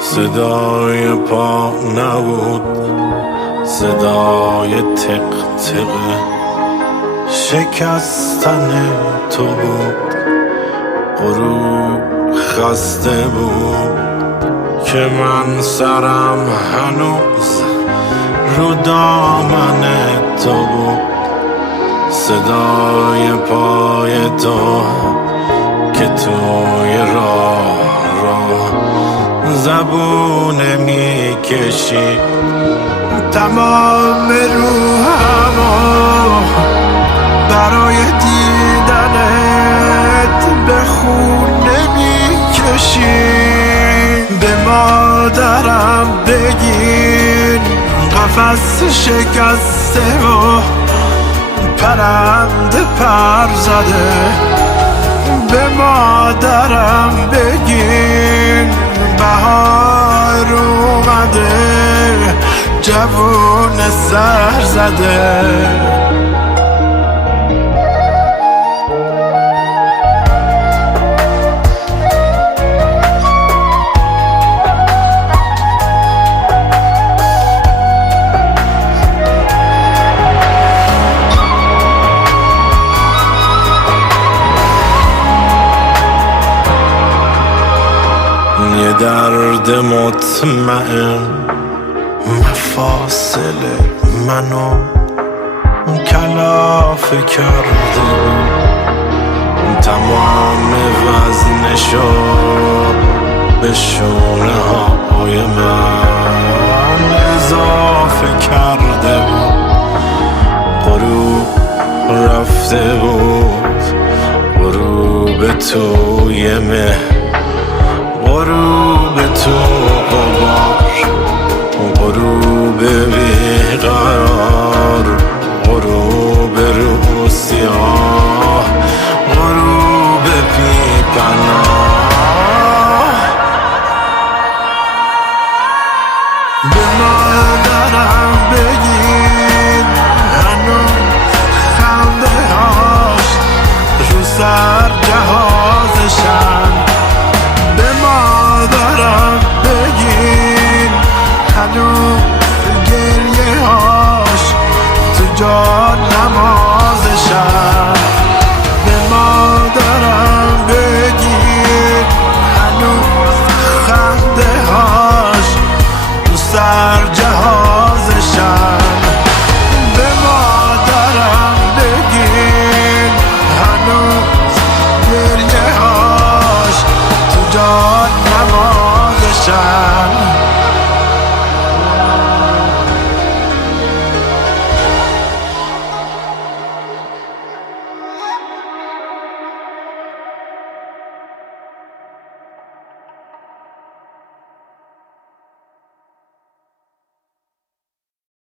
صدای پا نبود، صدای تق تق شکستن تو بود. غروب خسته بود که من سرم هنوز رو دامن تو بود. صدای پای تو که توی راه زبونه میکشی، تمام روحمو برای دیدنت به خونه میکشی. به مادرم بگین قفس شکسته و پرنده پر زده. به مادرم بگین بهار اومده، جوون سر زده. یه درد مطمئن مفاصل منو کلافه کرده بود. تمام وزنشو به شونه های من اضافه کرده بود. غروب رفته بود، غروب توی مه، غروب تو غبار، غروب بیقرار، غروب رو سیاه، غروب بی پناه. به مادرم بگین هنوز خنده هاش رو سر جهازشن. به مادرم بگین هنوز گریه هاش تو جان